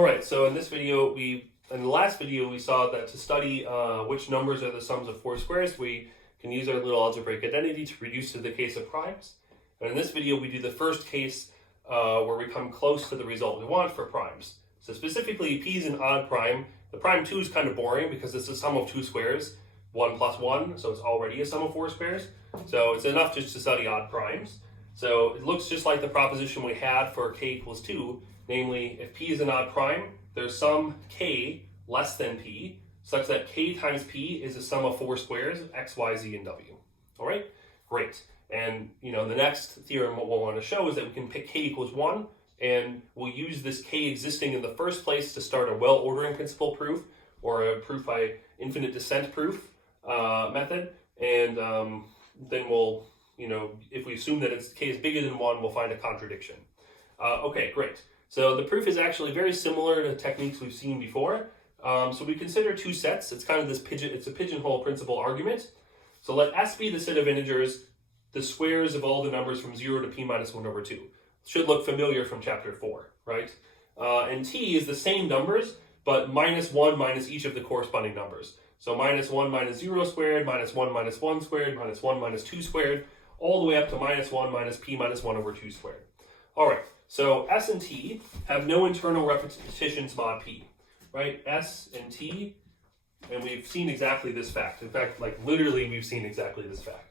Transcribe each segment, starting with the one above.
All right, so in the last video, we saw that to study which numbers are the sums of four squares, we can use our little algebraic identity to reduce to the case of primes. And in this video, we do the first case where we come close to the result we want for primes. So specifically, p is an odd prime. The prime 2 is kind of boring because it's a sum of two squares, 1 plus 1, so it's already a sum of four squares. So it's enough just to study odd primes. So it looks just like the proposition we had for k equals 2, namely, if p is an odd prime, there's some k less than p, such that k times p is a sum of four squares, x, y, z, and w. All right, great. And the next theorem what we'll want to show is that we can pick k equals 1, and we'll use this k existing in the first place to start a well-ordering principle proof, or a proof by infinite descent proof method. And then we'll, if we assume that k is bigger than 1, we'll find a contradiction. Okay, great. So the proof is actually very similar to techniques we've seen before. So we consider two sets. It's kind of it's a pigeonhole principal argument. So let S be the set of integers, the squares of all the numbers from 0 to p minus 1 over 2. Should look familiar from chapter 4, right? And t is the same numbers, but minus 1 minus each of the corresponding numbers. So minus 1 minus 0 squared, minus 1 minus 1 squared, minus 1 minus 2 squared, all the way up to minus 1 minus p minus 1 over 2 squared. All right, so S and T have no internal repetitions mod P, right? S and T, and we've seen exactly this fact. In fact, like literally we've seen exactly this fact.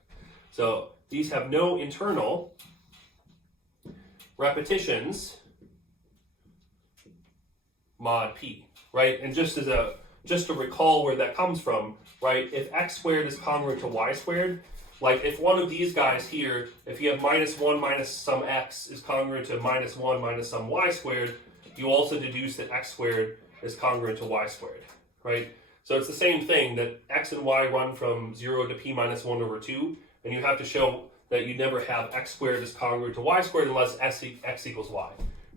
So these have no internal repetitions mod P, right? And just to recall where that comes from, right? If x squared is congruent to y squared, like if one of these guys here, if you have minus 1 minus some x is congruent to minus 1 minus some y squared, you also deduce that x squared is congruent to y squared, right? So it's the same thing, that x and y run from 0 to p minus 1 over 2, and you have to show that you never have x squared is congruent to y squared unless x equals y,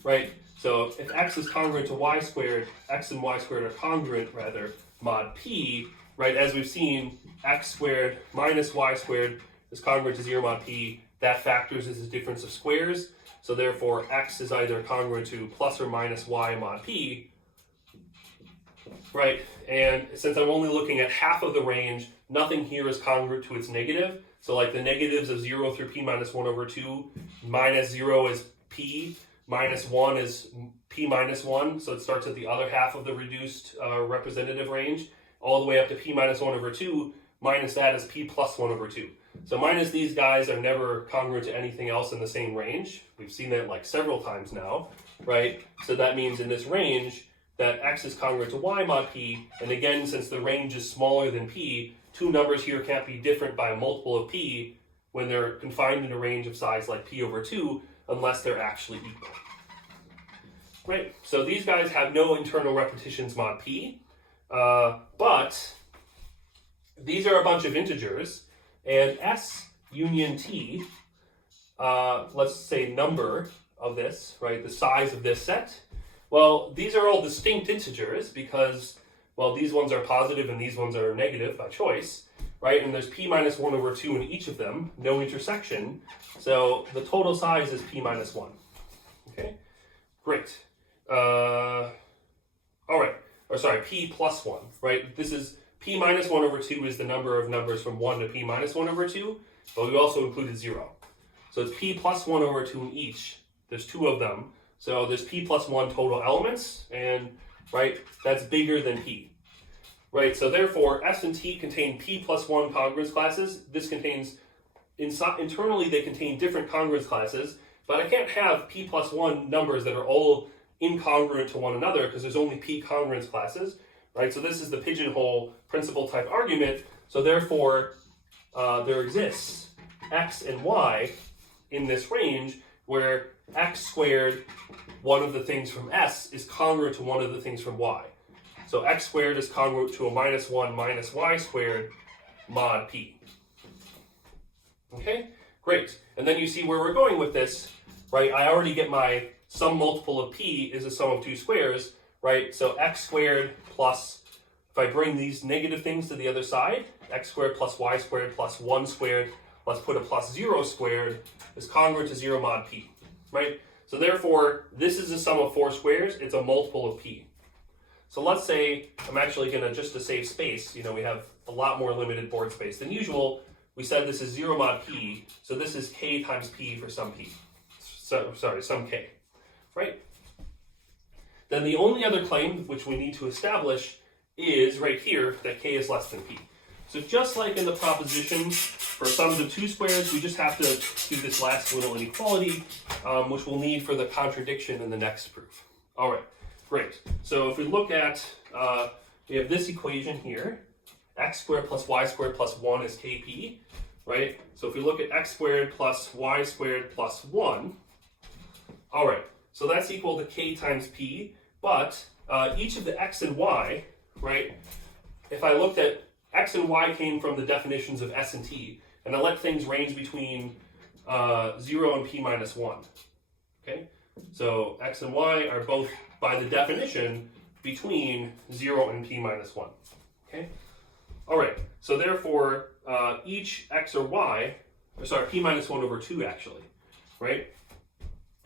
right? So if x is congruent to y squared, x and y squared are congruent, rather, mod p, right? As we've seen, x squared minus y squared is congruent to 0 mod p. That factors as a difference of squares. So therefore, x is either congruent to plus or minus y mod p, right? And since I'm only looking at half of the range, nothing here is congruent to its negative. So like the negatives of 0 through p minus 1 over 2, minus 0 is p, minus 1 is p minus 1, so it starts at the other half of the reduced representative range, all the way up to p minus 1 over 2, minus that is p plus 1 over 2. So minus these guys are never congruent to anything else in the same range. We've seen that like several times now, right? So that means in this range that x is congruent to y mod p, and again, since the range is smaller than p, two numbers here can't be different by a multiple of p when they're confined in a range of size like p over 2, unless they're actually equal. Right, so these guys have no internal repetitions mod p, but these are a bunch of integers, and S union T, let's say number of this, right, the size of this set, well, these are all distinct integers because, well, these ones are positive and these ones are negative by choice, right, and there's p minus 1 over 2 in each of them, no intersection, so the total size is p minus 1, okay, great. All right, or sorry, p plus 1, right? This is p minus 1 over 2 is the number of numbers from 1 to p minus 1 over 2, but we also included 0. So it's p plus 1 over 2 in each. There's two of them. So there's p plus 1 total elements, and, right, that's bigger than p. Right, so therefore, S and T contain p plus 1 congruence classes. This contains, internally they contain different congruence classes, but I can't have p plus 1 numbers that are all incongruent to one another because there's only p congruence classes, right? So this is the pigeonhole principle type argument. So therefore, there exists x and y in this range where x squared, one of the things from S, is congruent to one of the things from y. So x squared is congruent to a minus 1 minus y squared mod p. Okay, great. And then you see where we're going with this, right? I already get my some multiple of p is a sum of two squares, right? So x squared plus, if I bring these negative things to the other side, x squared plus y squared plus 1 squared, let's put a plus 0 squared, is congruent to 0 mod p, right? So therefore, this is the sum of 4 squares. It's a multiple of p. So let's say I'm actually going to, just to save space, we have a lot more limited board space than usual. We said this is 0 mod p, so this is k times p for some p. Some k, right? Then the only other claim which we need to establish is right here that k is less than p. So just like in the proposition for sums of 2 squares, we just have to do this last little inequality, which we'll need for the contradiction in the next proof. All right, great. So if we look at, we have this equation here, x squared plus y squared plus 1 is kp, right? So if we look at x squared plus y squared plus 1, all right, so that's equal to k times p, but each of the x and y, right, if I looked at x and y came from the definitions of s and t, and I let things range between 0 and p minus 1, okay? So x and y are both, by the definition, between 0 and p minus 1, okay? All right, so therefore, each x or y, p minus 1 over 2 actually, right?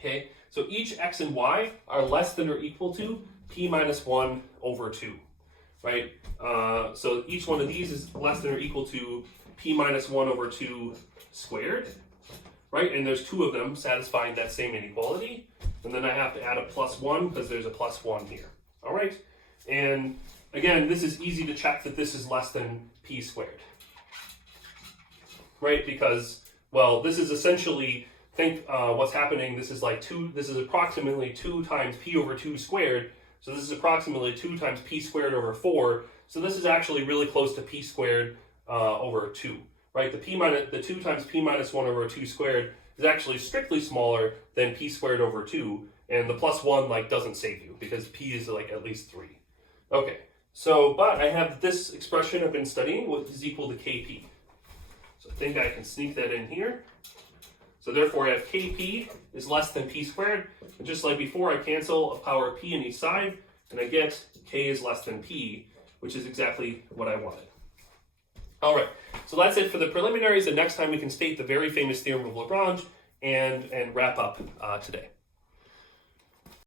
Okay, so each x and y are less than or equal to p minus 1 over 2, right? So each one of these is less than or equal to p minus 1 over 2 squared, right? And there's 2 of them satisfying that same inequality. And then I have to add a plus 1 because there's a plus 1 here, all right? And again, this is easy to check that this is less than p squared, right? Because, well, this is essentially, think what's happening, this is approximately 2 times p over 2 squared. So this is approximately 2 times p squared over 4. So this is actually really close to p squared over 2, right? The 2 times p minus 1 over 2 squared is actually strictly smaller than p squared over 2. And the plus 1 doesn't save you because p is at least 3. Okay, so, but I have this expression I've been studying, which is equal to kp. So I think I can sneak that in here. So therefore I have kp is less than p squared. And just like before, I cancel a power p on each side, and I get k is less than p, which is exactly what I wanted. All right, so that's it for the preliminaries. The next time we can state the very famous theorem of Lagrange and wrap up today.